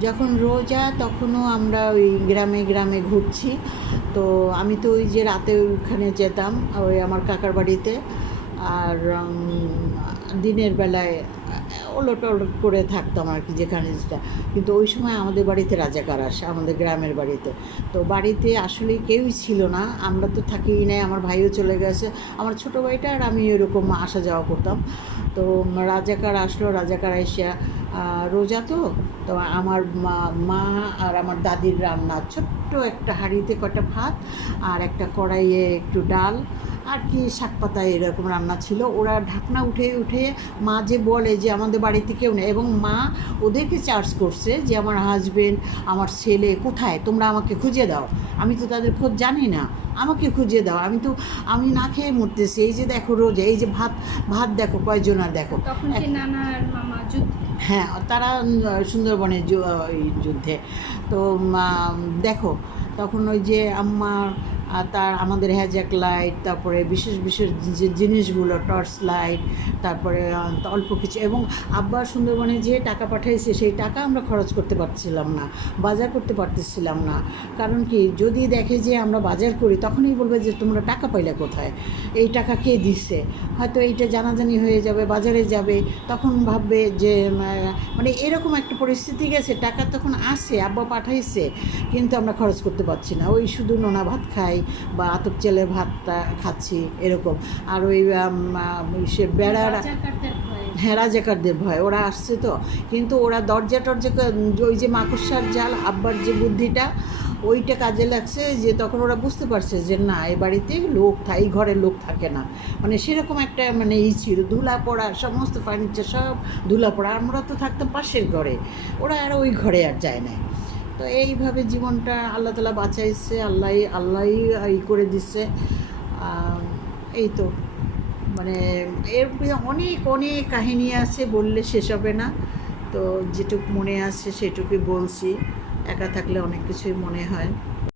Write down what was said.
যখন রোজা, তখনও আমরা ওই গ্রামে গ্রামে ঘুরছি। তো আমি তো ওই যে রাতে ওইখানে যেতাম, ওই আমার কাকার বাড়িতে। আর দিনের বেলায় ওলট ওলট করে থাকতাম আর কি যেখানে যেটা। কিন্তু ওই সময় আমাদের বাড়িতে রাজাকার আসে, আমাদের গ্রামের বাড়িতে। তো বাড়িতে আসলে কেউই ছিল না, আমরা তো থাকিই নাই, আমার ভাইও চলে গেছে, আমার ছোটো ভাইটা আর আমি এরকম আসা যাওয়া করতাম। তো রাজাকার আসলো, রাজাকার এসে রোজা তো তো আমার মা আর আমার দাদির রান্না, ছোট্ট একটা হাঁড়িতে কটা ভাত আর একটা কড়াইয়ে একটু ডাল আর কি শাক পাতা এরকম রান্না ছিল। ওরা ঢাকনা উঠে উঠে মা যে বলে যে আমাদের বাড়িতে কেউ নেই এবং মা ওদেরকে চার্জ করছে যে আমার হাজবেন্ড আমার ছেলে কোথায়? তোমরা আমাকে খুঁজে দাও। আমি তো তাদের খোঁজ জানি না। আমাকে খুঁজে দাও। আমি তো আমি না খেয়ে মরতেছি। এই যে দেখো রোজ এই যে ভাত ভাত দেখো দেখো? নানা আর মামা যুদ্ধ? হ্যাঁ তারা সুন্দরবনের যুদ্ধে। তো দেখো তখন ওই যে আম্মার আর তার আমাদের হ্যাজাক লাইট তারপরে বিশেষ বিশেষ যে জিনিসগুলো টর্চ লাইট তারপরে অল্প কিছু এবং আব্বা সুন্দরবনে যে টাকা পাঠাইছে, সেই টাকা আমরা খরচ করতে পারছিলাম না, বাজার করতে পারতেছিলাম না। কারণ কি, যদি দেখে যে আমরা বাজার করি, তখনই বলবে যে তোমরা টাকা পাইলে কোথায়? এই টাকা কে দিচ্ছে হয়তো এইটা জানাজানি হয়ে যাবে, বাজারে যাবে, তখন ভাববে যে মানে এরকম একটা পরিস্থিতি গেছে, টাকা তখন আসে, আব্বা পাঠাইছে, কিন্তু আমরা খরচ করতে পারছি না। ওই শুধু নোনা ভাত খাই বা আতপ চেলে ভাতটা খাচ্ছি এরকম। আর ওই সে বেড়ার হ্যাঁ রাজাকারদের ভয়। ওরা আসছে তো। কিন্তু ওরা দরজা টরজা ওই যে মাকড়সার জাল আব্বার যে বুদ্ধিটা ওইটা কাজে লাগছে যে তখন ওরা বুঝতে পারছে যে না এই বাড়িতে লোক থাকে এই ঘরে লোক থাকে না। মানে সেরকম একটা মানে ই ছিল ধুলা পড়া সমস্ত ফার্নিচার সব ধুলা পড়া আমরা তো থাকতাম পাশের ঘরে। ওরা আর ওই ঘরে আর যায় না তো এইভাবে জীবনটা আল্লাহ তালা বাঁচাইছে আল্লাহ আল্লাহ ই করে দিচ্ছে এই তো। মানে এর অনেক অনেক কাহিনী আছে, বললে শেষ হবে না। তো যেটুক মনে আছে সেটুকুই বলছি। একা থাকলে অনেক কিছুই মনে হয়।